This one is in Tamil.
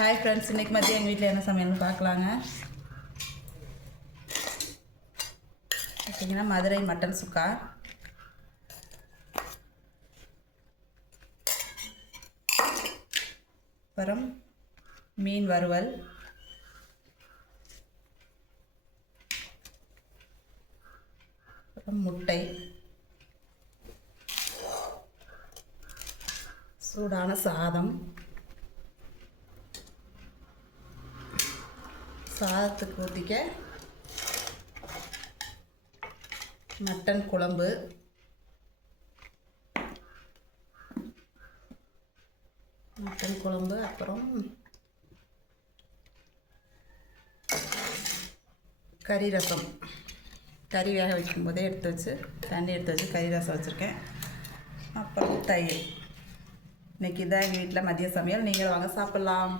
ஹாய் ஃப்ரெண்ட்ஸ், இன்றைக்கி மதியம் எங்கள் வீட்டில் என்ன சமையல்னு பார்க்கலாங்க. பார்த்தீங்கன்னா மதுரை மட்டன் சுக்கா, அப்புறம் மீன் வறுவல், அப்புறம் முட்டை, சூடான சாதம், சாதத்துக்கு ஊற்றிக்க மட்டன் குழம்பு, அப்புறம் கறி ரசம். கறி வேக வைக்கும்போதே எடுத்து வச்சு தண்ணி எடுத்து வச்சு கறி ரசம் வச்சுருக்கேன். அப்புறம் தயிர். இன்றைக்கி இதான் எங்கள் வீட்டில் மதிய சமையல். நீங்களும் வாங்க சாப்பிட்லாம்.